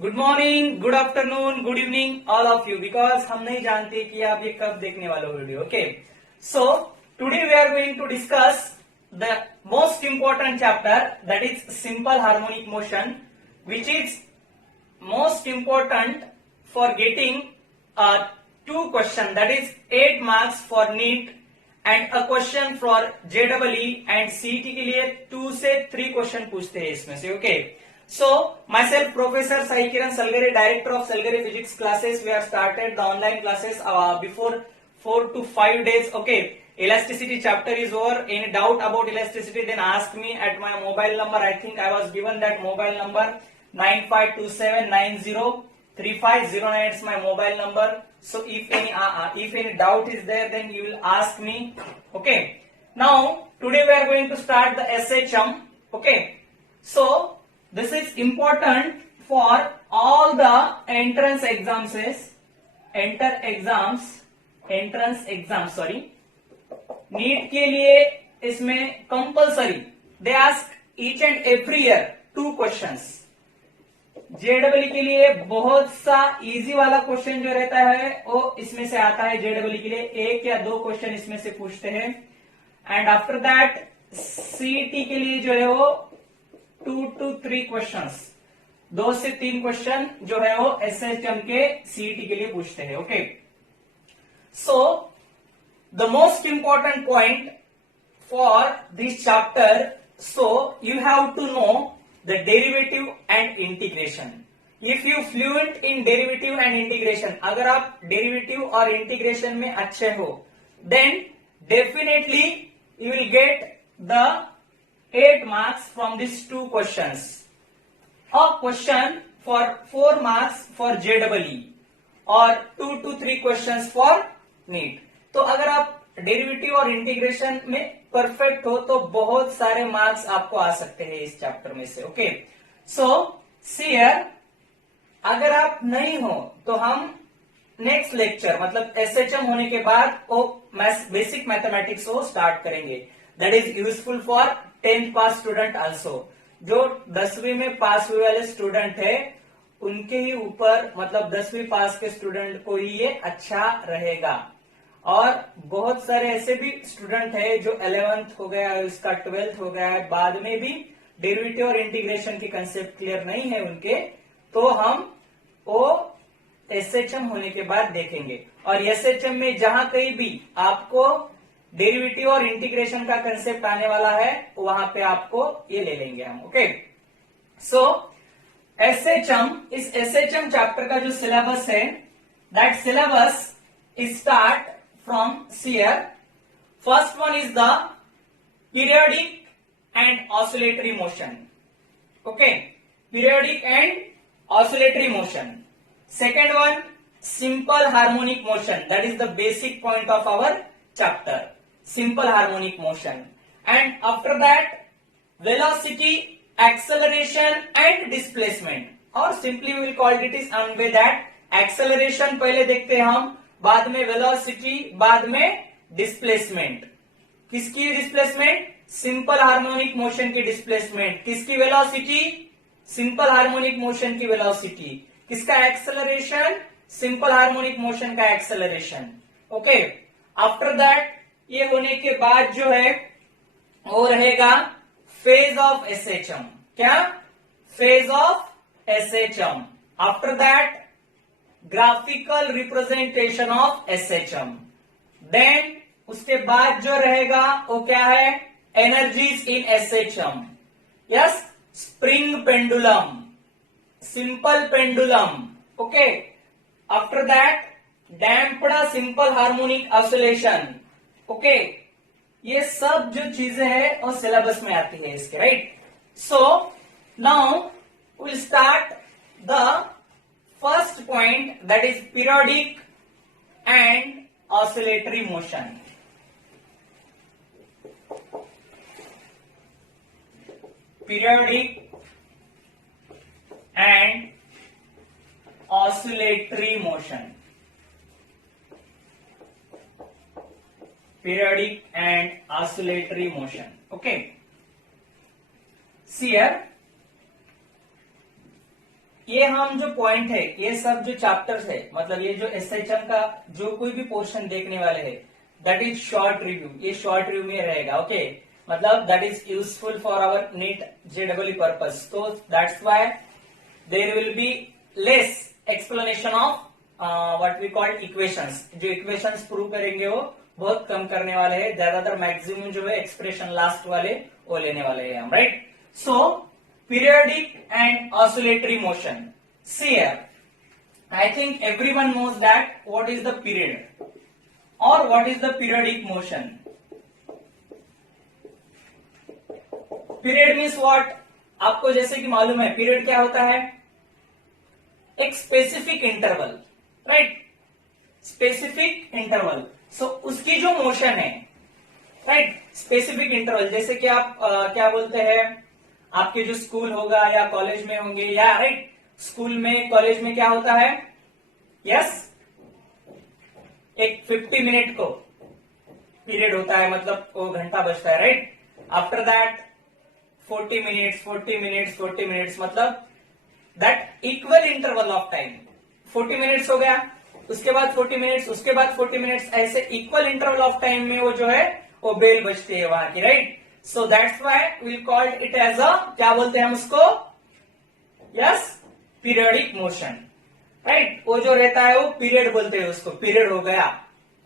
Good morning, good afternoon, good evening all of you, because हम नहीं जानते कि आप ये कब देखने वाले हो video. Okay, so today we are going to discuss the most important chapter, that is simple harmonic motion, which is most important for getting two question, that is 8 marks for NEET and a question for JEE and CET के लिए 2 से 3 question पूछते हैं इसमें से. Okay, so myself Professor Sai Kiran Salgare, director of Salgare Physics classes. We have started the online classes before 4 to 5 days. Okay, elasticity chapter is over. Any doubt about elasticity, then ask me at my mobile number. I think I was given that mobile number 9527903509. It's my mobile number. So if any doubt is there, then you will ask me. Okay, now today we are going to start the SHM. Okay, so this is important for all the entrance exams. Sorry, NEET के लिए इसमें compulsory they ask each and every year 2 questions. जेडब्ल्यू के लिए बहुत सा easy वाला question जो रहता है वो इसमें से आता है. जेडब्ल्यू के लिए 1 या 2 क्वेश्चन इसमें से पूछते हैं. एंड आफ्टर दैट सीईटी के लिए जो है वो 2 to 3 क्वेश्चंस, 2 से 3 क्वेश्चन जो है वो एसएचएम के सीईटी के लिए पूछते हैं. Okay, so the most important point for this chapter, so you have to know the derivative and integration. If you fluent in derivative and integration, अगर आप derivative और integration में अच्छे हो, then definitely you will get the 8 marks from these 2 questions. A question for 4 marks for JEE और 2 to 3 questions for NEET. तो अगर आप डेरिवेटिव और इंटीग्रेशन में परफेक्ट हो तो बहुत सारे मार्क्स आपको आ सकते हैं इस चैप्टर में से. ओके, सो सियर अगर आप नहीं हो तो हम नेक्स्ट लेक्चर मतलब एसएचएम होने के बाद वो बेसिक मैथमेटिक्स को स्टार्ट करेंगे. That is useful for 10th pass student also. जो 10वीं में पास हुए वाले स्टूडेंट है उनके ही ऊपर, मतलब 10वीं पास के स्टूडेंट को ही ये अच्छा रहेगा. और बहुत सारे ऐसे भी स्टूडेंट है जो 11th हो गया है, उसका 12th हो गया है, बाद में भी डेरिवेटिव और इंटीग्रेशन के कंसेप्ट क्लियर नहीं है उनके, तो हम वो एसएचएम होने के बाद देखेंगे. और एसएचएम में जहां कहीं भी आपको डेरिवेटिव और इंटीग्रेशन का कंसेप्ट आने वाला है वहां पे आपको ये ले लेंगे हम. ओके, सो एसएचएम, इस एसएचएम चैप्टर का जो सिलेबस है, that syllabus start from here. First one is the periodic and oscillatory motion. Okay, periodic and oscillatory motion. Second one, simple harmonic motion. That is the basic point of our chapter, simple harmonic motion. And after that, velocity, acceleration and displacement, or simply we will call it is one way that acceleration पहले देखते हैं हम, बाद में velocity, बाद में displacement. किसकी displacement? Simple harmonic motion की डिस्प्लेसमेंट. किसकी वेलोसिटी? सिंपल हार्मोनिक मोशन की वेलोसिटी. किसका एक्सेलरेशन? सिंपल हार्मोनिक मोशन का एक्सेलरेशन. ओके, आफ्टर दैट ये होने के बाद जो है वो रहेगा फेज ऑफ एसएचएम. क्या? Phase of SHM. After that graphical representation of SHM. Then उसके बाद जो रहेगा वो क्या है? Energies in SHM. Yes, spring pendulum, simple pendulum. Okay, after that damped simple harmonic oscillation. Okay, ये सब जो चीजें हैं वो सिलेबस में आती है इसके, right. So now will start the first point, that is periodic and oscillatory motion. Periodic and oscillatory motion. Periodic and oscillatory motion. Okay, see here ये हम जो पॉइंट है, ये सब जो चैप्टर्स है, मतलब ये जो एसएचएम का जो कोई भी पोर्शन देखने वाले है, दैट इज शॉर्ट रिव्यू, ये शॉर्ट रिव्यू में रहेगा। ओके, मतलब that is useful for our NEET जेडबल पर्पज। तो that's why there will be less explanation of what we called equations. जो इक्वेशंस प्रूव करेंगे वो बहुत कम करने वाले हैं, ज्यादातर मैक्सिमम जो है एक्सप्रेशन लास्ट वाले वो लेने वाले हैं हम, right. So periodic and oscillatory motion. See here, I think everyone knows that what is the period or what is the periodic motion. Period means what? आपको जैसे कि मालूम है पीरियड क्या होता है, एक specific interval, right, specific interval. So उसकी जो मोशन है, राइट, स्पेसिफिक इंटरवल, जैसे कि आप क्या बोलते हैं, आपके जो स्कूल होगा या कॉलेज में होंगे, या राइट, स्कूल में कॉलेज में क्या होता है, यस, एक 50 मिनट को पीरियड होता है, मतलब वो घंटा बजता है, right. After that 40 minutes 40 minutes 40 minutes, मतलब that equal interval of time. 40 minutes हो गया, उसके बाद 40 मिनट्स, उसके बाद 40 मिनट्स, ऐसे इक्वल इंटरवल ऑफ टाइम में वो जो है वो बेल बजती है वहां की, right. So that's why we'll call it as a, क्या बोलते हैं हम उसको, yes, periodic motion, right। वो जो रहता है वो पीरियड बोलते हैं उसको, पीरियड हो गया,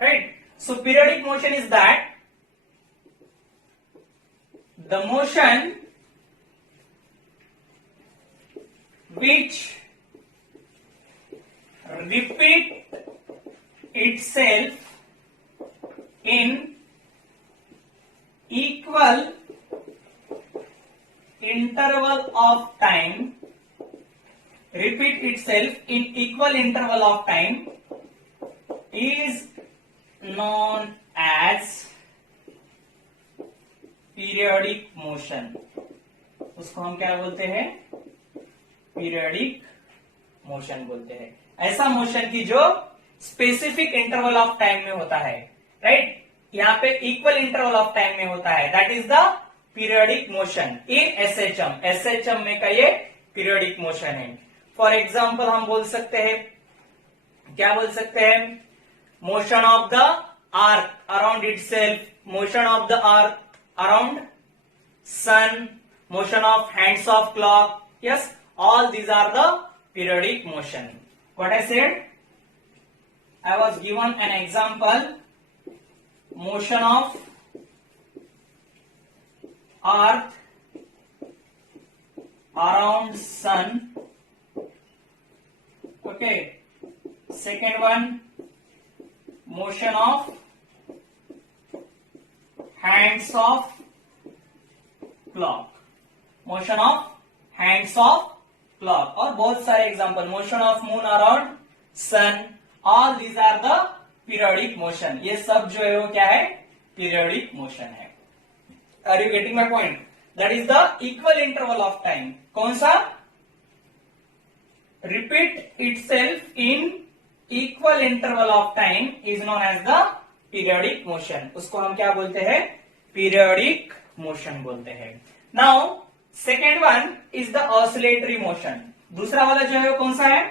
right। So periodic motion is that the motion which repeat itself in equal interval of time, repeat itself in equal interval of time is known as periodic motion। उसको हम क्या बोलते हैं, पीरियडिक मोशन बोलते हैं। ऐसा मोशन की जो स्पेसिफिक इंटरवल ऑफ टाइम में होता है, राइट, यहाँ पे इक्वल इंटरवल ऑफ टाइम में होता है, that is the periodic motion in SHM. SHM में का ये पीरियडिक मोशन है। फॉर एग्जाम्पल हम बोल सकते हैं, क्या बोल सकते हैं, motion of the earth around itself, motion of the earth around sun, motion of hands of clock, yes, all these are the periodic motion. What I said, I was given an example, motion of earth around sun, okay. Second one, motion of hands of clock, motion of hands of clock, और बहुत सारे example, motion of moon around sun, all these are the periodic motion. ये सब जो है वो क्या है, पीरियोडिक मोशन है। Are you getting my point? That is the equal interval of time. कौन सा? Repeat itself in equal interval of time is known as the periodic motion. उसको हम क्या बोलते हैं, पीरियोडिक मोशन बोलते हैं। Now second one is the oscillatory motion. दूसरा वाला जो है वो कौन सा है,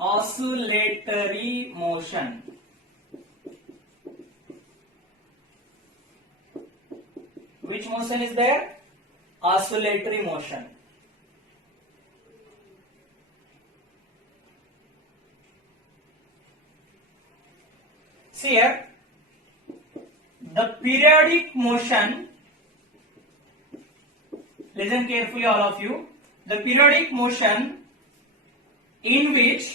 oscillatory motion. Which motion is there, oscillatory motion. See here, the periodic motion, listen carefully all of you, the periodic motion in which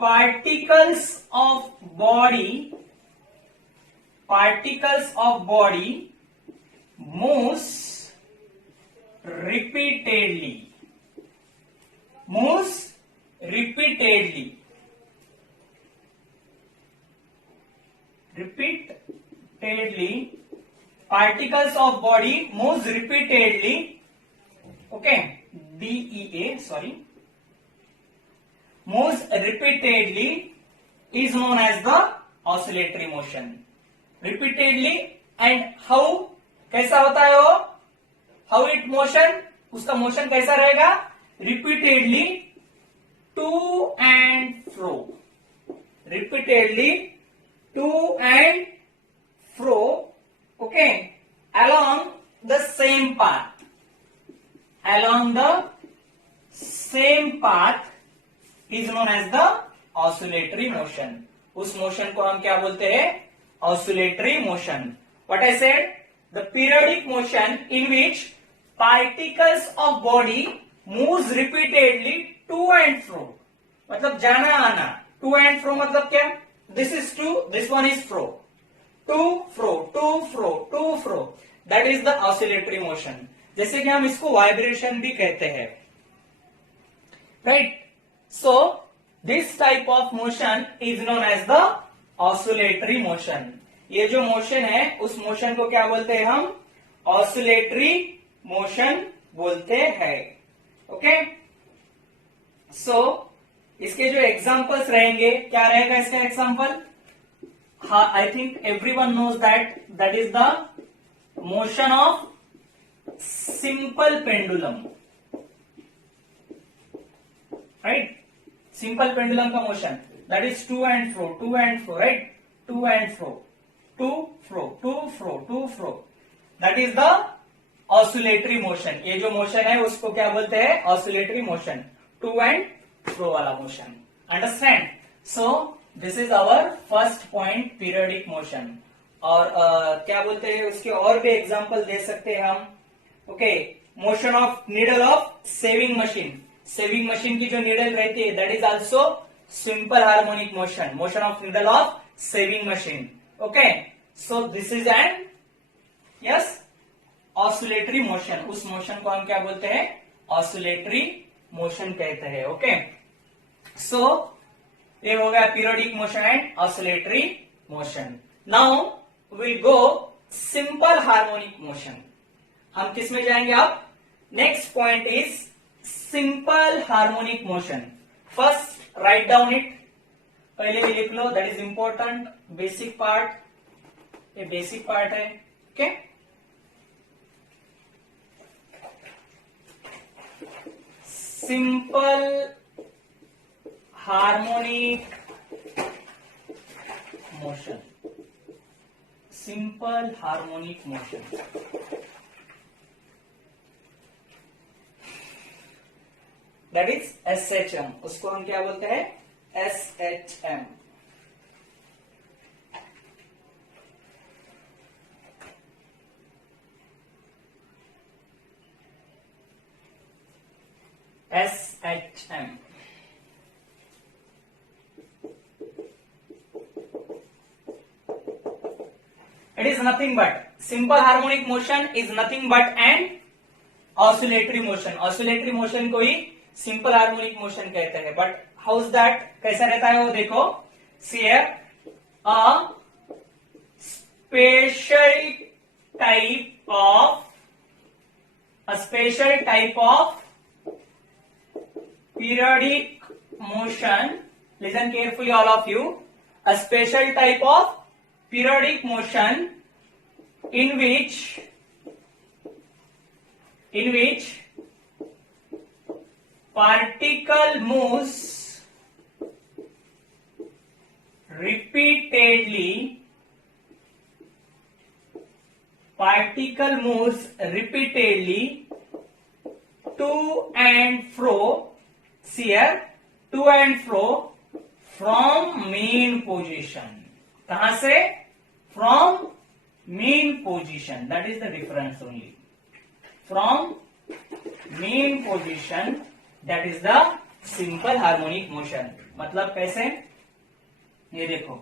particles of body moves repeatedly, particles of body moves repeatedly, okay, DEA, sorry, moves repeatedly is known as the oscillatory motion. Repeatedly and how कैसा होता है वो, how it motion, उसका motion कैसा रहेगा, repeatedly to and fro, repeatedly to and fro, okay, along the same path, along the same path is known as the oscillatory motion. उस motion को हम क्या बोलते हैं, oscillatory motion. What I said, the periodic motion in which particles of body moves repeatedly to and fro. मतलब जाना आना, to and fro मतलब क्या, this is to, this one is fro, to fro, to fro, to fro, that is the oscillatory motion. जैसे कि हम इसको vibration भी कहते हैं, right? So this type of motion is known as the oscillatory motion. ये जो motion है उस मोशन को क्या बोलते हैं हम, oscillatory मोशन बोलते हैं, ओके. सो इसके जो एग्जांपल्स रहेंगे, क्या रहेगा इसका एग्जांपल, हाँ, I think everyone knows that is the motion of simple pendulum, right. Simple pendulum का motion that is to and fro, right, to and fro, to fro, to fro, to fro, that is the oscillatory motion. ये जो motion है उसको क्या बोलते हैं, oscillatory motion, to and fro वाला motion. Understand. So this is our first point, periodic motion. और क्या बोलते हैं उसके और भी एग्जांपल दे सकते हैं हम, okay. Motion of needle of saving machine, saving machine की जो नीडल रहती है that is also simple harmonic motion, motion of needle of saving machine, okay. So this is an, yes, oscillatory motion. उस motion को हम क्या बोलते हैं, ऑसिलेटरी मोशन कहते हैं, ओके. सो ये हो गया periodic motion and oscillatory motion. Now will go simple harmonic motion. हम किस में जाएंगे अब, next point is simple harmonic motion. First write down it, पहले भी लिख लो, that is important, basic part, ये बेसिक पार्ट है, okay. Simple harmonic motion, simple harmonic motion. That is SHM. उसको हम क्या बोलते हैं, SHM. SHM. It is nothing but, simple harmonic motion is nothing but an oscillatory motion. Oscillatory motion को ही simple harmonic motion कहते हैं. But how's that, कैसा रहता है वो देखो. See here, a special type of periodic motion, listen carefully all of you, a special type of periodic motion in which particle moves repeatedly to and fro, see here, to and fro from mean position. कहां से, from mean position, that is the difference only. From mean position, that is the simple harmonic motion. मतलब कैसे, ये देखो,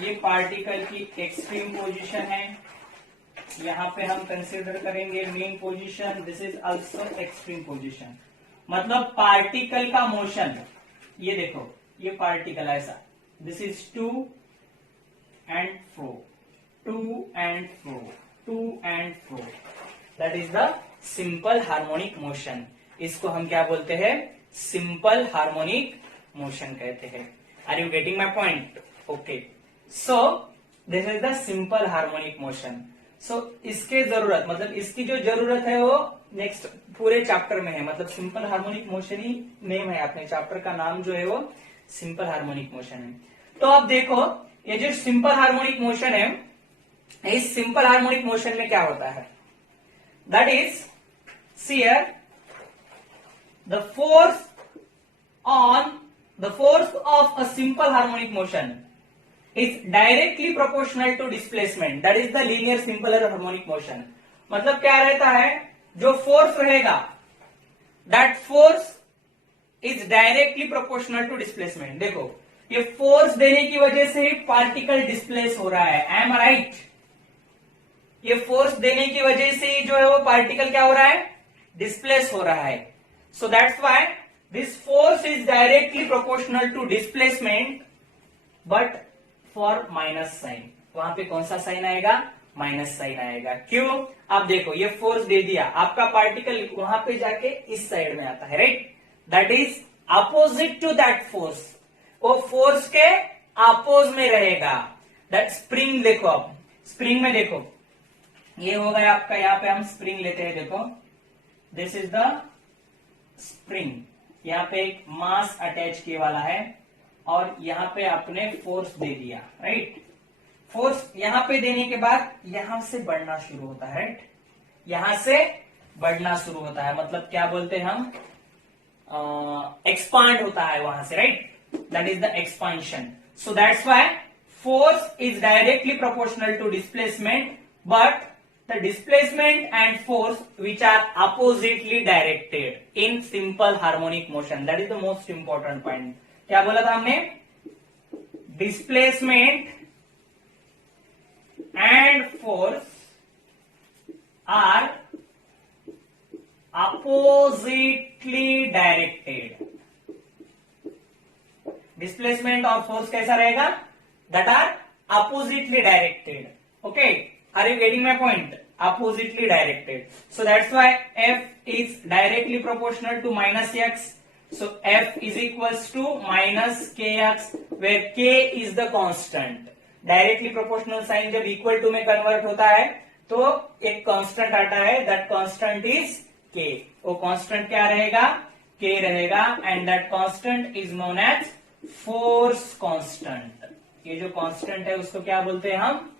ये particle की extreme position है, यहां पे हम कंसीडर करेंगे mean position, this is also extreme position. मतलब पार्टिकल का मोशन, ये देखो, ये पार्टिकल ऐसा, this is to and fro, to and fro, to and fro, that is the simple harmonic motion. इसको हम क्या बोलते हैं, सिंपल हार्मोनिक मोशन कहते हैं. Are you getting my point, okay. So this is the simple harmonic motion. So इसके जरूरत मतलब इसकी जो जरूरत है वो नेक्स्ट पूरे चैप्टर में है, मतलब सिंपल हार्मोनिक मोशन ही नेम है, अपने चैप्टर का नाम जो है वो सिंपल हार्मोनिक मोशन है। तो अब देखो ये जो सिंपल हार्मोनिक मोशन है, इस सिंपल हार्मोनिक मोशन में क्या होता है, that is here the force of a simple harmonic motion is directly proportional to displacement, that is the linear simple harmonic motion। मतलब क्या रहता है, जो फोर्स रहेगा that force is directly proportional to displacement। देखो ये फोर्स देने की वजह से ही पार्टिकल डिस्प्लेस हो रहा है, आई एम राइट। ये फोर्स देने की वजह से ही जो है वो पार्टिकल क्या हो रहा है, डिस्प्लेस हो रहा है। So that's why this force is directly proportional to displacement but for minus sign. वहां पे कौन सा साइन आएगा, माइनस साइन आएगा। क्यों, आप देखो ये फोर्स दे दिया, आपका पार्टिकल वहां पे जाके इस साइड में आता है, right, that is opposite to that force, वो फोर्स के अपोज में रहेगा। दैट स्प्रिंग देखो, आप स्प्रिंग में देखो ये हो गया आपका, यहाँ पे हम स्प्रिंग लेते हैं, देखो दिस इज द स्प्रिंग, यहाँ पे एक मास अटैच किए वाला है और यहाँ पे आपने फोर्स दे दिया, राइट। फोर्स यहां पे देने के बाद यहां से बढ़ना शुरू होता है, राइट, यहां से बढ़ना शुरू होता है, मतलब क्या बोलते हैं हम, एक्सपांड होता है वहां से, right, that is the expansion. So that's why force is directly proportional to displacement but the displacement and force which are oppositely directed in simple harmonic motion, that is the most important point। क्या बोला था हमने, displacement and force are oppositely directed। displacement और force कैसा रहेगा, that are oppositely directed, okay, are you getting my point, oppositely directed। so that's why F is directly proportional to minus x, so F is equals to minus kx where k is the constant। Directly proportional sign जब equal to में convert होता है तो एक constant आता है, that constant is k। वो constant क्या रहेगा, k रहेगा, and that constant is known as force constant. ये जो कांस्टेंट है उसको क्या बोलते हैं हम,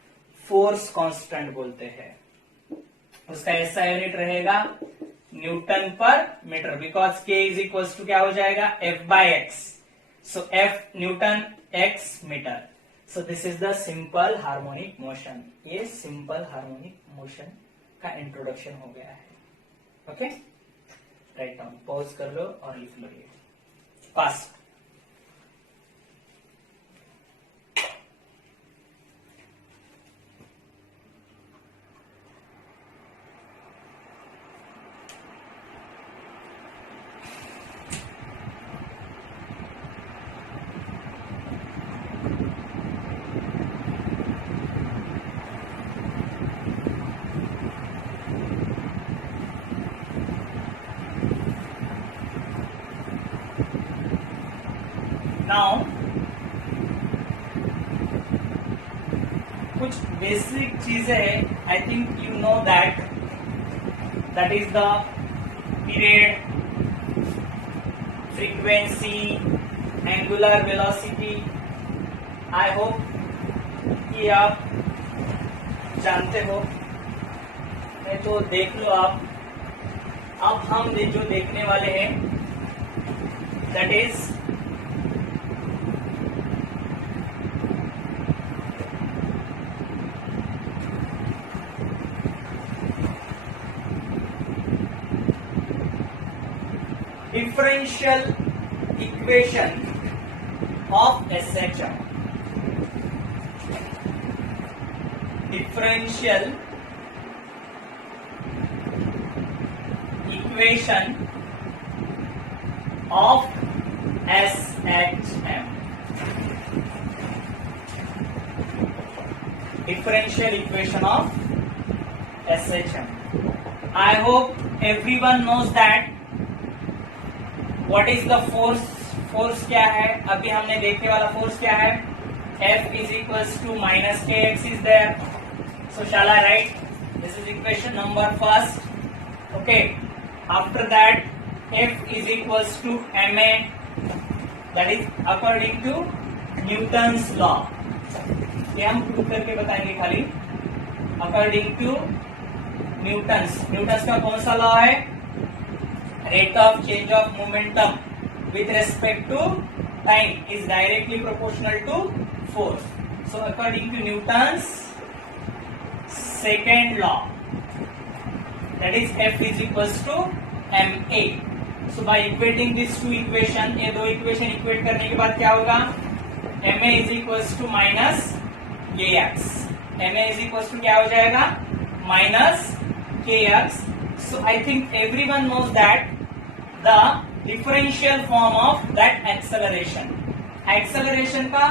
फोर्स कांस्टेंट बोलते हैं। उसका ऐसा यूनिट रहेगा newton per metre, because k is equal to क्या हो जाएगा, f by x, so f newton x metre. So this is the simple harmonic motion. ये सिंपल हार्मोनिक मोशन का इंट्रोडक्शन हो गया है, ओके। राइट डाउन, पॉज कर लो और लिख लो ये फास्ट। नाउ कुछ बेसिक चीजें हैं, I think you know that, that is the period, frequency, angular velocity. I hope कि आप जानते हो, नहीं तो देख लो आप। अब हम जो देखने वाले हैं that is differential equation of SHM। differential equation of SHM। differential equation of SHM। I hope everyone knows that what is the force। Force क्या है, अभी हमने देखने वाला फोर्स क्या है, f is equals to minus kx is there. So shall I write? This is equation number first. Okay. After that, f is equals to ma. That is according to Newton's law. ये हम prove करके बताएंगे खाली. According to Newton's का कौन सा law है? Rate of change of momentum with respect to time is directly proportional to force. So according to Newton's second law, that is F is equals to ma. So by equating these two equation, ये दो equation equate करने के बाद क्या होगा? ma is equals to minus kx. ma is equals to क्या हो जाएगा? minus kx. So I think everyone knows that the differential form of that acceleration. Acceleration का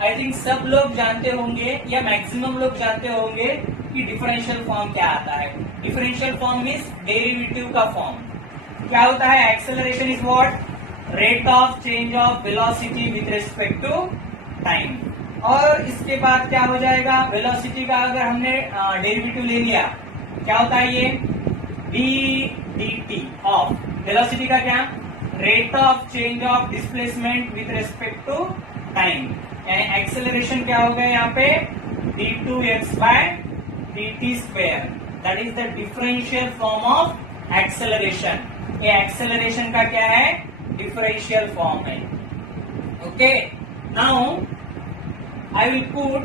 I think सब लोग जानते होंगे या मैक्सिमम लोग जानते होंगे कि डिफरेंशियल फॉर्म क्या आता है. डिफरेंशियल फॉर्म मीन्स डेरिवेटिव का फॉर्म. क्या होता है? Acceleration is what? Rate of change of velocity with respect to time. और इसके बाद क्या हो जाएगा? वेलोसिटी का अगर हमने डेरिवेटिव ले लिया, क्या होता है ये? dt ऑफ वेलोसिटी का क्या? Rate of change of displacement with respect to time. यानी एक्सेलरेशन क्या हो गया यहाँ पे? d2x by dt square. That is the differential form of acceleration. ये एक्सेलरेशन का क्या है? डिफरेंशियल फॉर्म है. Okay, now I will put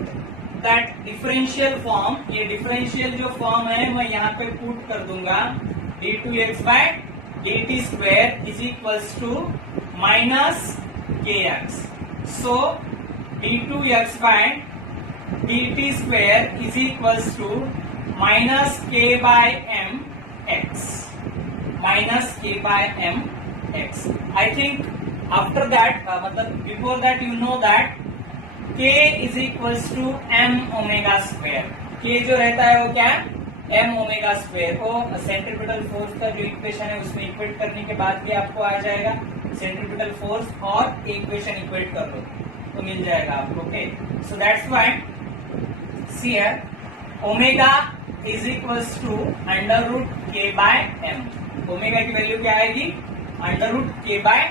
that differential form. ये डिफरेंशियल जो फॉर्म है मैं यहाँ पे पुट कर दूंगा. d2x by dt square is equals to minus kx. So d2x by dt square is equals to minus k by m x. Minus k by m x. I think after that, मतलब before that you know that k is equals to m omega square. k जो रहता है वो क्या है? m omega square को centripetal force का जो इक्वेशन है उसमें इक्वेट करने के बाद भी आपको आ जाएगा. सेंट्रीपिटल फोर्स और इक्वेशन इक्वेट कर लो तो मिल जाएगा आपको. Okay, so that's why see here omega is equals to under root k by m. Omega की वैल्यू क्या आएगी? Under root k by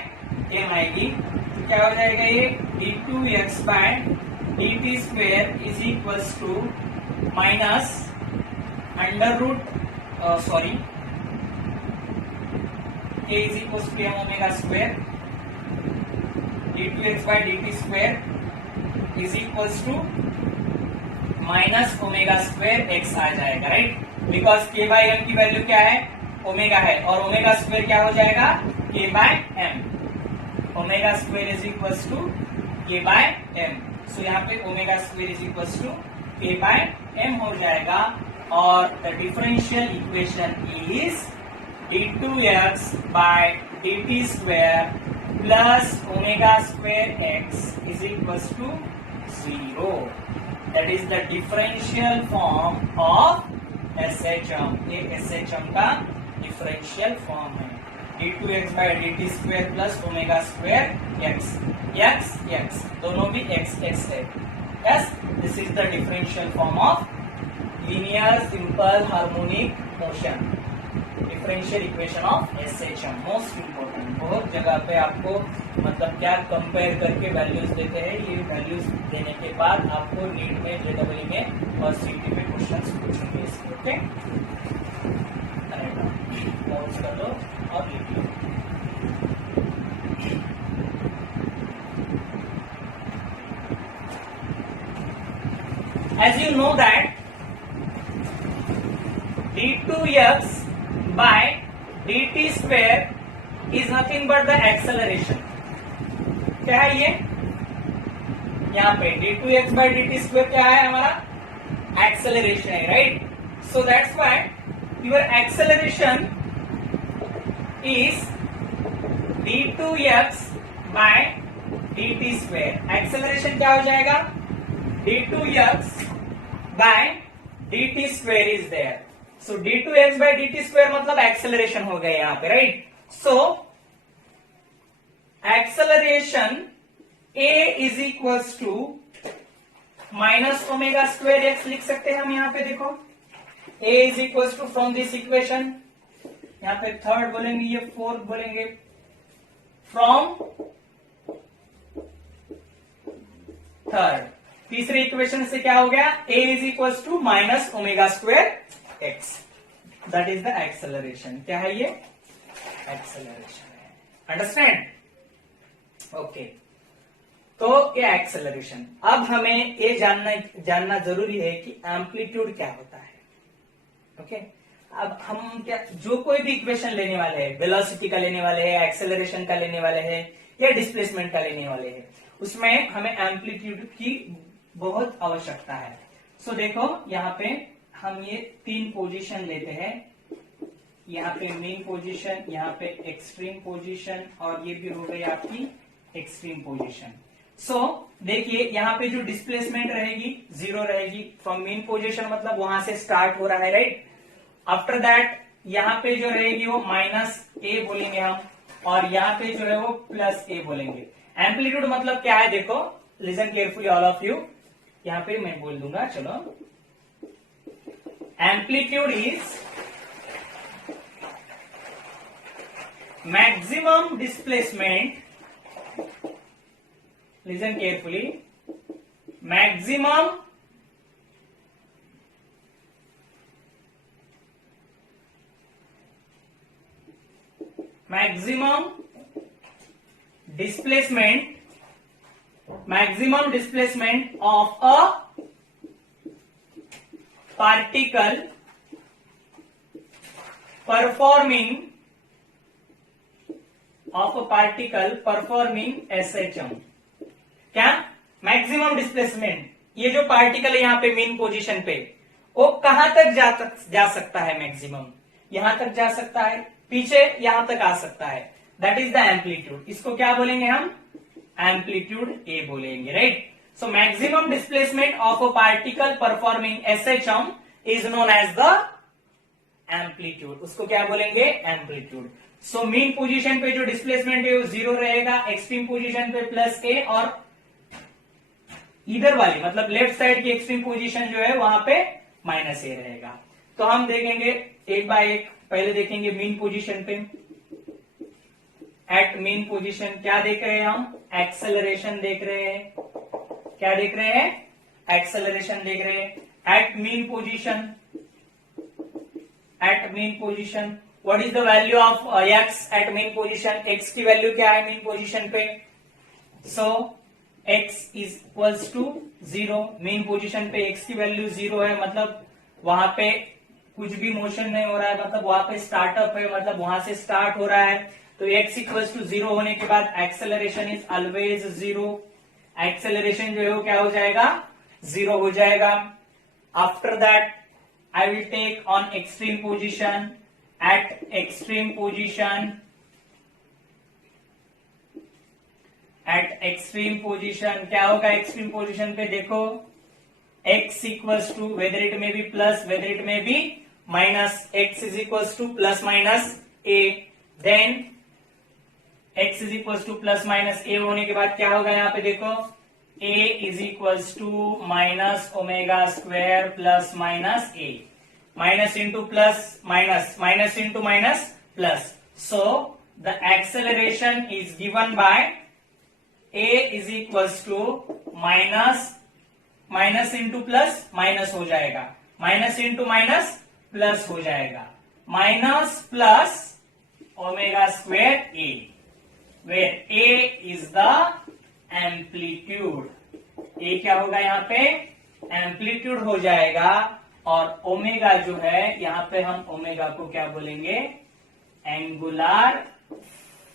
m आएगी. तो क्या हो जाएगा ये? d2x by dt square is equals to minus under root k is equals to m omega square. d2x by dt square is equals to minus omega square x आ जाएगा. Right, because k by m की value क्या है? Omega है. और omega square क्या हो जाएगा? k by m. Omega square is equals to k by m. So यहाँ पे omega square is equals to k by m हो जाएगा. और the differential equation is d2x by dt square plus omega square x is equals to 0. That is the differential form of SHM. ये SHM का differential form है. d2x by dt square plus omega square x. x दोनों भी x है. Yes, this is the differential form of linear simple harmonic motion. Differential equation of SHM. Most important. बहुत जगह पे आपको मतलब क्या कंपेयर करके वैल्यूज देते हैं. ये वैल्यूज देने के बाद आपको नीट में, जेडब्ल्यू में और सीटी में क्वेश्चंस पूछेंगे इसके. ओके, पॉज कर दो और लिख लो. As you know that d2x by dt square is nothing but the acceleration. क्या है ये? यहाँ पे d2x by dt square क्या है हमारा? Acceleration है. Right, so that's why your acceleration is d2x by dt square. Acceleration क्या हो जाएगा? d2x by dt square is there. So d2x by dt square मतलब एक्सेलरेशन हो गया यहाँ पे. Right, so acceleration a is equals to minus omega square x लिख सकते हैं हम यहाँ पे, देखो a is equal to from this equation, यहाँ पे थर्ड बोलेंगे, ये फोर्थ बोलेंगे, फ्रॉम थर्ड, तीसरे इक्वेशन से क्या हो गया, a is equal to minus omega square x, that is the acceleration. क्या है ये, एक्सेलरेशन है, अंडरस्टैंड, ओके। तो ये एक्सेलरेशन। अब हमें ये जानना जरूरी है कि एम्पलीट्यूड क्या होता है, ओके। अब हम क्या, जो कोई भी इक्वेशन लेने वाले हैं, वेलोसिटी का लेने वाले हैं, एक्सेलरेशन का लेने वाले हैं, या डिस्प्लेसमेंट का लेने वाले हैं, उसमें हमें एम्पलीट्यूड की बहुत आवश्यकता है। सो देखो यहाँ पे हम ये तीन पोजीशन लेते हैं, यहाँ पे मेन पोजीशन, यहाँ पे एक्सट्रीम पोजीशन, और ये भी हो गई आपकी एक्सट्रीम पोजीशन। सो देखिए यहाँ पे जो डिस्प्लेसमेंट रहेगी 0 रहेगी, फ्रॉम मेन पोजीशन मतलब वहां से स्टार्ट हो रहा है, राइट। आफ्टर दैट यहाँ पे जो रहेगी वो माइनस ए बोलेंगे हम, और यहाँ पे जो है वो प्लस ए बोलेंगे। एम्पलीट्यूड मतलब क्या है, देखो listen carefully all of you, यहाँ पे मैं बोल दूंगा, चलो। Amplitude is maximum displacement, listen carefully, maximum displacement of a particle performing SHM। क्या, मैक्सिमम डिस्प्लेसमेंट, ये जो पार्टिकल है यहाँ पे मेन पोजीशन पे, वो कहां तक जा सकता है, मैक्सिमम यहां तक जा सकता है, पीछे यहां तक आ सकता है, दैट इज द एम्पलीट्यूड। इसको क्या बोलेंगे हम, एम्पलीट्यूड ए बोलेंगे, right. So maximum displacement of a particle performing SHM is known as the amplitude, उसको क्या बोलेंगे, एम्पलीट्यूड। सो मेन पोजीशन पे जो डिस्प्लेसमेंट है वो 0 रहेगा, एक्सट्रीम पोजीशन पे प्लस ए, और इधर वाली मतलब लेफ्ट साइड की एक्सट्रीम पोजीशन जो है वहां पे माइनस ए रहेगा। तो हम देखेंगे एक बाय एक, पहले देखेंगे मेन पोजीशन पे। एट मेन पोजीशन क्या देख रहे हैं हम, एक्सेलरेशन देख रहे हैं, क्या देख रहे हैं, एक्सेलरेशन देख रहे हैं। At mean position what is the value of x at mean position, x की वैल्यू क्या है मेन पोजीशन पे, so x is equals to 0, mean position पे x की वैल्यू 0 है, मतलब वहां पे कुछ भी मोशन नहीं हो रहा है, मतलब वहां पे स्टार्टअप है, मतलब वहां से स्टार्ट हो रहा है। तो x इक्वल्स टू 0 होने के बाद एक्सेलरेशन इज ऑलवेज 0, एक्सेलरेशन जो है वो क्या हो जाएगा, 0 हो जाएगा। After that I will take on extreme position, at extreme position क्या होगा, एक्सट्रीम पोजीशन पे देखो x equals to whether it may be plus whether it may be minus, x is equals to plus minus a, then x is equals to plus minus a होने के बाद क्या होगा, यहाँ पे देखो a is equals to minus omega square plus minus a, minus into plus minus, minus into minus plus, so the acceleration is given by a is equals to minus into plus minus हो जाएगा, minus into minus plus हो जाएगा, minus plus omega square a, where a is the amplitude, a क्या होगा यहाँ पे, amplitude हो जाएगा, और ओमेगा जो है यहाँ पे हम ओमेगा को क्या बोलेंगे, एंगुलर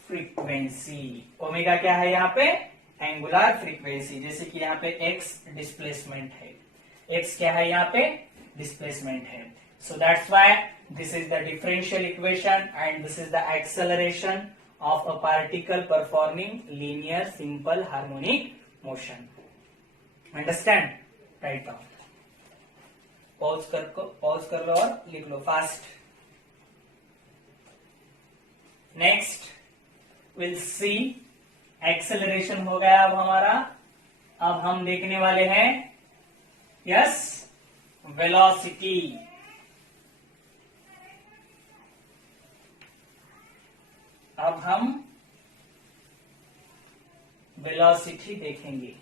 फ्रीक्वेंसी। ओमेगा क्या है यहाँ पे, एंगुलर फ्रीक्वेंसी, जैसे कि यहाँ पे x डिस्प्लेसमेंट है, x क्या है यहाँ पे, डिस्प्लेसमेंट है। So that's why this is the differential equation and this is the acceleration of a particle performing linear simple harmonic motion. Understand, write down, pause कर लो और लिख लो fast. Next will see, acceleration हो गया अब हमारा। अब हम देखने वाले हैं यस, वेलोसिटी। अब हम वेलोसिटी देखेंगे।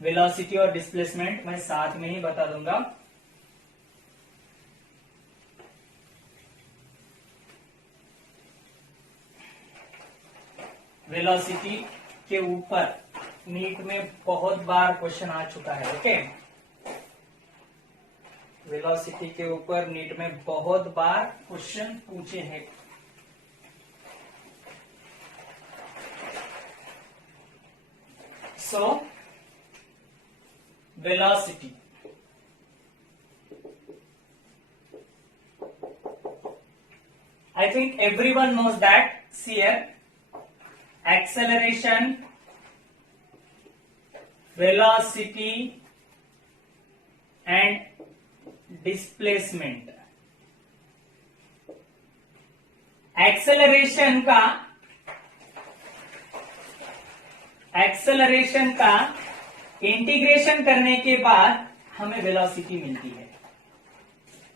वेलोसिटी और डिस्प्लेसमेंट मैं साथ में ही बता दूंगा। वेलोसिटी के ऊपर नीट में बहुत बार क्वेश्चन आ चुका है। ओके, वेलोसिटी के ऊपर नीट में बहुत बार क्वेश्चन पूछे हैं। So velocity, I think everyone knows that. See here, acceleration, velocity and displacement. Acceleration का इंटीग्रेशन करने के बाद हमें वेलोसिटी मिलती है।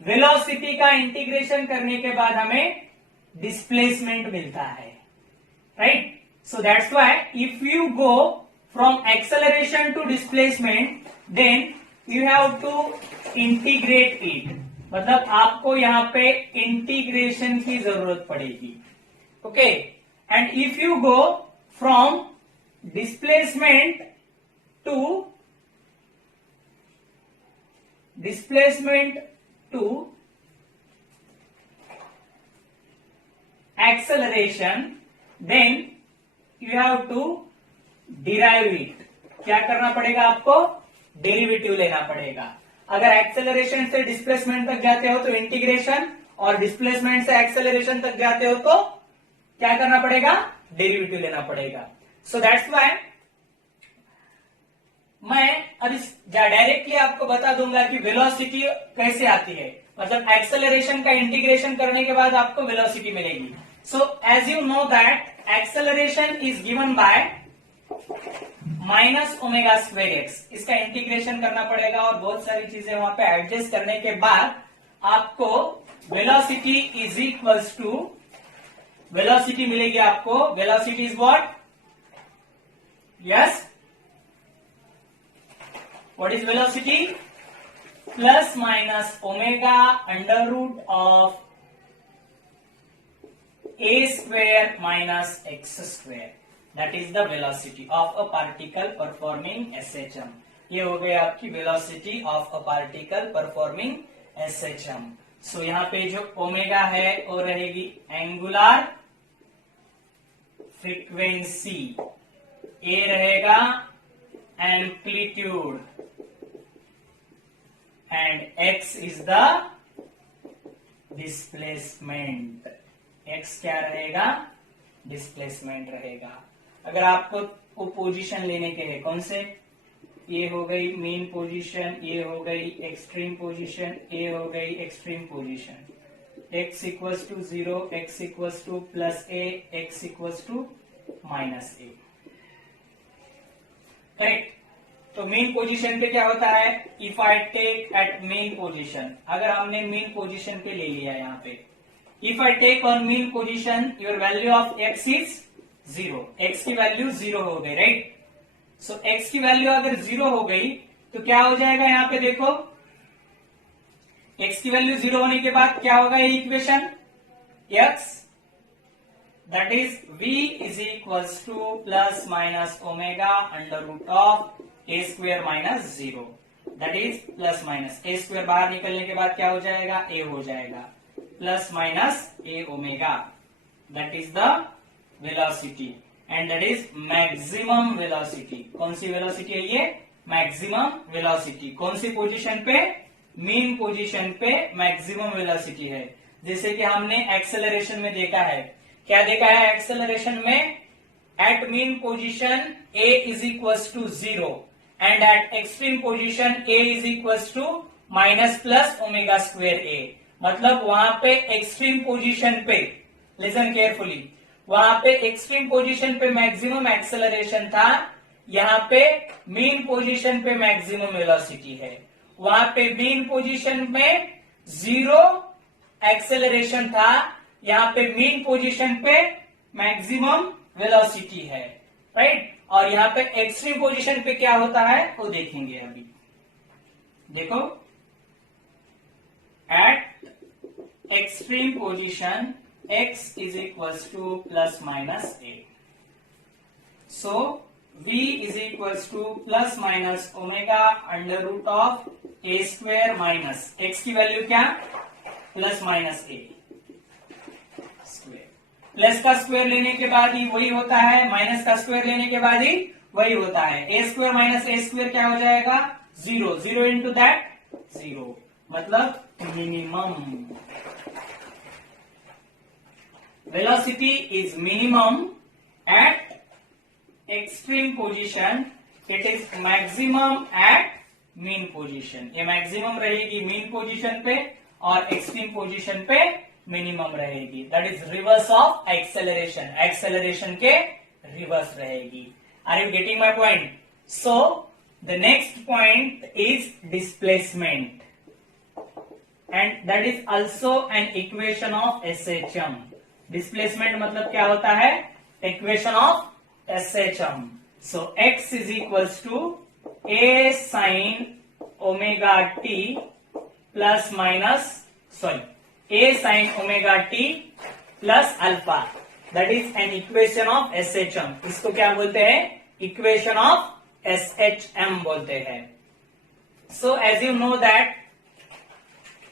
वेलोसिटी का इंटीग्रेशन करने के बाद हमें डिस्प्लेसमेंट मिलता है, right? So that's why if you go from acceleration to displacement then you have to integrate it, मतलब आपको यहां पे इंटीग्रेशन की जरूरत पड़ेगी। Okay, and if you go from displacement to acceleration, then you have to derive it. क्या करना पड़ेगा आपको? डेरिवेटिव लेना पड़ेगा। अगर एक्सेलरेशन से डिस्प्लेसमेंट तक जाते हो तो इंटीग्रेशन, और डिस्प्लेसमेंट से एक्सेलरेशन तक जाते हो तो क्या करना पड़ेगा? डेरिवेटिव लेना पड़ेगा। सो दैट्स व्हाई मैं अब इस डायरेक्टली आपको बता दूंगा कि वेलोसिटी कैसे आती है, मतलब एक्सेलरेशन का इंटीग्रेशन करने के बाद आपको वेलोसिटी मिलेगी। So as you know that acceleration is given by minus omega square x. इसका इंटीग्रेशन करना पड़ेगा और बहुत सारी चीजें वहां पे एडजस्ट करने के बाद आपको velocity is equals to, velocity मिलेगी आपको। Velocity is what? Yes, what is velocity? Plus minus omega under root of a square minus x square, that is the velocity of a particle performing SHM. ये हो गई आपकी velocity of a particle performing SHM. so यहाँ पे जो omega है वो रहेगी एंगुलर फ्रीक्वेंसी, a रहेगा amplitude, and x is the displacement. x क्या रहेगा? डिस्प्लेसमेंट रहेगा। अगर आपको वो पोजीशन लेने के हैं, कौन से? ये हो गई मीन पोजीशन, ये हो गई एक्सट्रीम पोजीशन, ये हो गई extreme position. x equals to 0, x equals to plus a, x equals to minus a, correct? तो मेन पोजीशन पे क्या होता है? If I take at mean position, अगर हमने मेन पोजीशन पे ले लिया यहाँ पे, if I take on mean position your value of x is 0, x की वैल्यू 0 हो गई, राइट? सो x की वैल्यू अगर 0 हो गई तो क्या हो जाएगा? यहाँ पे देखो, x की वैल्यू 0 होने के बाद क्या होगा? ये equation x that is v is equals to plus minus omega under root of a square minus 0, that is plus minus a square बाहर निकलने के बाद क्या हो जाएगा? a हो जाएगा, plus minus a omega, that is the velocity and that is maximum velocity. कौन सी वेलोसिटी है ये? Maximum velocity. कौन सी पोजीशन पे? मीन पोजीशन पे मैक्सिमम वेलोसिटी है। जैसे कि हमने एक्सेलरेशन में देखा है, क्या देखा है एक्सेलरेशन में? At mean position a is equals to 0 and at extreme position a is equals to minus plus omega square a, मतलब वहां पे एक्सट्रीम पोजीशन पे, लिसन केयरफुली, वहां पे एक्सट्रीम पोजीशन पे मैक्सिमम एक्सेलरेशन था, यहाँ पे मीन पोजीशन पे मैक्सिमम वेलोसिटी है, वहां पे मीन पोजीशन में 0 एक्सेलरेशन था, यहाँ पे मीन पोजीशन पे मैक्सिमम वेलोसिटी है, राइट। और यहाँ पे एक्सट्रीम पोजीशन पे क्या होता है वो देखेंगे अभी। देखो, eight extreme position x is equals to plus minus a. So v is equals to plus minus omega under root of a square minus x की वैल्यू क्या, plus minus a square. Plus का square लेने के बाद ही वही होता है, minus का स्क्वायर लेने के बाद ही वही होता है। a square minus a square क्या हो जाएगा, 0, 0 इंटू दैट 0, मतलब minimum velocity is minimum at extreme position, it is maximum at mean position। ये maximum रहेगी mean position पे और extreme position पे minimum रहेगी, that is reverse of acceleration, acceleration के reverse रहेगी। Are you getting my point? So the next point is displacement and that is also an equation of SHM। Displacement मतलब क्या होता है, equation of SHM. So x is equals to a sine omega t plus minus a sine omega t plus alpha, that is an equation of SHM. इसको क्या बोलते हैं, equation of SHM बोलते हैं। So as you know that,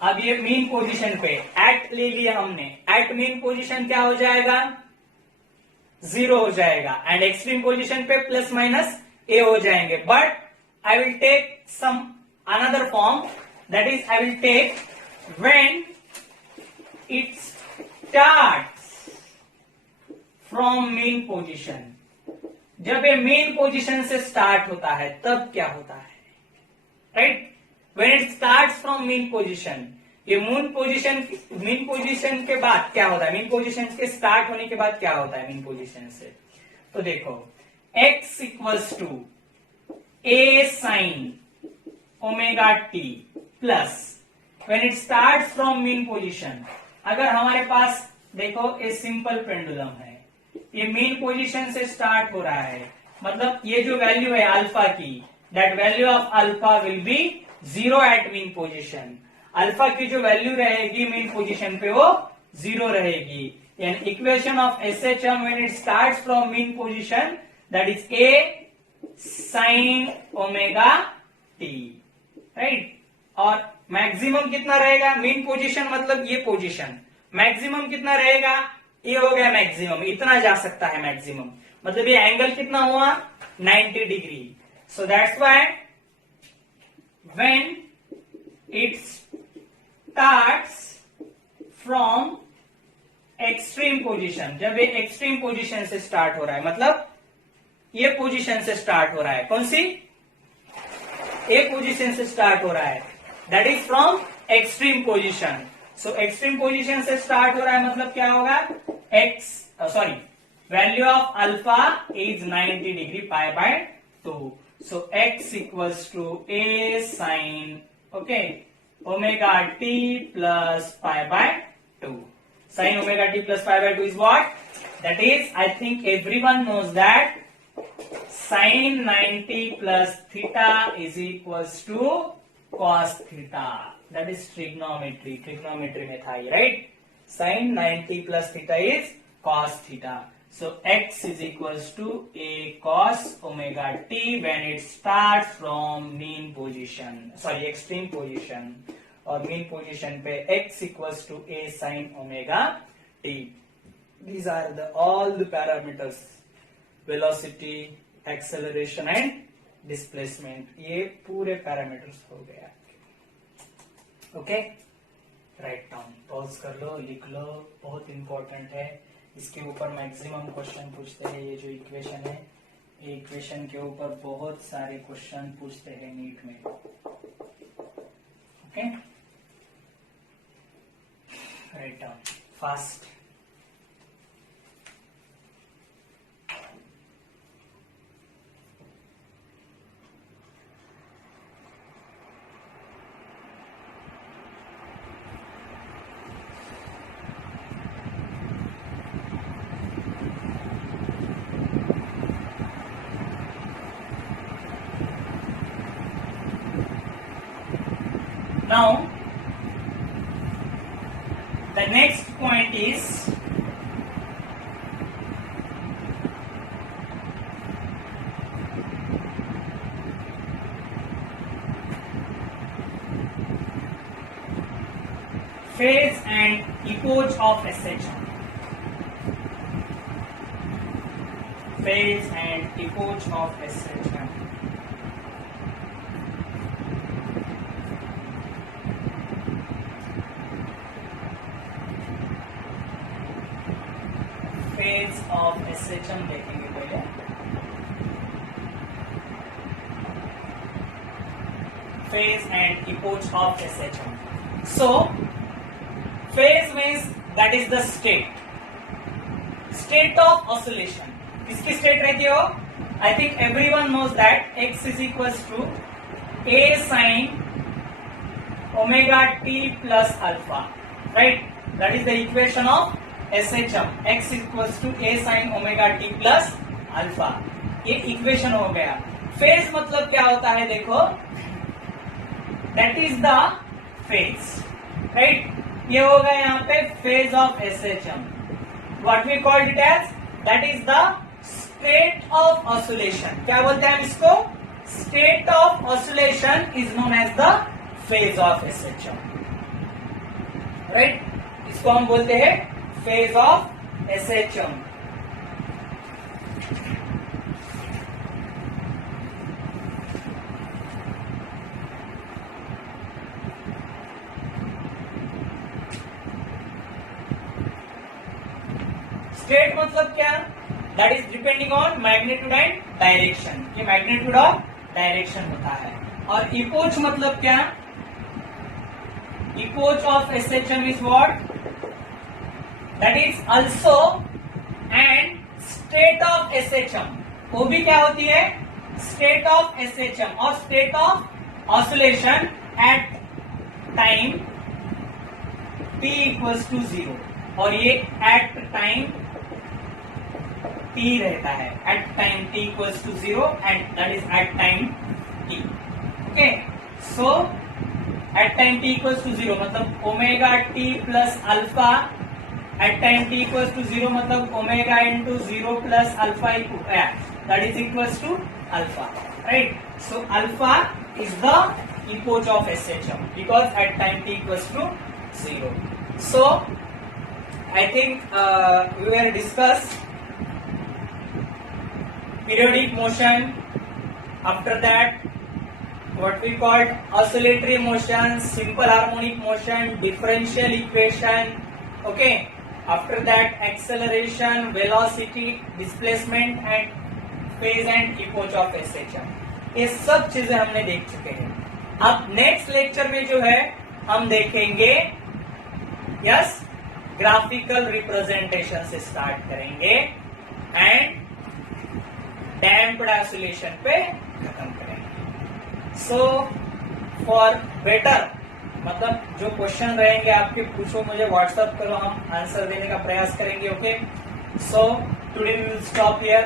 अब ये mean position पे eight ले लिया हमने, एट मीन पोजीशन क्या हो जाएगा, 0 हो जाएगा, एंड एक्सट्रीम पोजीशन पे प्लस माइनस ए हो जाएंगे। But I will take some another form, that is I will take when it starts from mean position. जब ये मीन पोजीशन से स्टार्ट होता है तब क्या होता है, right. When it starts from mean position, ये मीन पोजीशन के बाद क्या होता है, मीन पोजीशन के स्टार्ट होने के बाद क्या होता है मीन पोजीशन से, तो देखो x equals to a sine omega t plus, when it starts from mean position, अगर हमारे पास देखो ये सिंपल पेंडुलम है, ये मीन पोजीशन से स्टार्ट हो रहा है, मतलब ये जो वैल्यू है अल्फा की, that value of alpha will be 0 at mean position. Alpha की जो वैल्यू रहेगी मीन पोजीशन पे वो 0 रहेगी। N equation of SHM when it starts from mean position, that is a sine omega T, right. और maximum कितना रहेगा, mean position मतलब ये पोजीशन, मैक्सिमम कितना रहेगा, ये हो गया मैक्सिमम, इतना जा सकता है मैक्सिमम, मतलब ये एंगल कितना हुआ, 90 degree. So that's why when it starts from extreme position, जब ये extreme position से start हो रहा है, मतलब ये पोजीशन से स्टार्ट हो रहा है, कौन सी, ए पोजीशन से स्टार्ट हो रहा है, that is from extreme position. So extreme position से स्टार्ट हो रहा है मतलब क्या होगा, value of alpha is 90 degree pi by 2। So x equals to a sin omega t plus pi by 2. Sin omega t plus pi by 2 is what? That is, I think everyone knows that sin 90 plus theta is equals to cos theta. That is trigonometry. Trigonometry में था ये, right? Sin 90 plus theta is cos theta. So x is equals to a cos omega t when it starts from mean position, extreme position, और mean position पे x equals to a sin omega t. These are all the parameters, velocity, acceleration and displacement. ये पूरे parameters हो गया। Okay, right down, pause कर लो, लिख लो, बहुत important है। इसके ऊपर मैक्सिमम क्वेश्चन पूछते हैं, ये जो इक्वेशन है, ये इक्वेशन के ऊपर बहुत सारे क्वेश्चन पूछते हैं नीट में। Okay, write down fast. Now the next point is phase and epoch of SHM. Phase and epoch of SHM. Phase of SHM देखेंगे पहले. Phase and epoch of SHM. So phase means that is the state of oscillation. किसकी state रहती हो? I think everyone knows that x is equals to a sin omega t plus alpha, right? That is the equation of SHM. X equals to a sin omega t plus alpha. ये equation हो गया. Phase मतलब क्या होता है देखो, that is the phase, right? ये होगा यहाँ पे phase of SHM. What we called it as, that is the state of oscillation. क्या बोलते हैं हम इसको? State of oscillation is known as the phase of SHM, right? इसको हम बोलते हैं फेज ऑफ SHM. स्टेट मतलब क्या? That is depending on magnitude and direction. ये मैग्नीट्यूड और डायरेक्शन होता है. और इपोच मतलब क्या? Epoch of SHM is what? That is also and state of SHM. वो भी क्या होती है? स्टेट ऑफ SHM और state of oscillation at time t equals to 0. और ये एट टाइम t रहता है, at time t equals to 0 and that is at time t. Okay, so at time t equals to 0 मतलब omega t plus alpha. At time t equals to 0 मतलब omega into 0 plus alpha that is equals to alpha, right? So alpha is the epoch of SHM because at time t equals to 0. So I think we will discuss periodic motion. After that, what we called oscillatory motion, simple harmonic motion, differential equation. Okay. After that, acceleration, velocity, displacement and phase and epoch of SHM. ये सब चीजें हमने देख चुके हैं. अब next lecture में जो है हम देखेंगे यस ग्राफिकल रिप्रेजेंटेशन से स्टार्ट करेंगे एंड डैम्प्ड ऑसिलेशन पे खत्म करेंगे. सो फॉर बेटर मतलब जो क्वेश्चन रहेंगे आपके पूछो, मुझे व्हाट्सएप करो, हम आंसर देने का प्रयास करेंगे. Okay, so today we will stop here.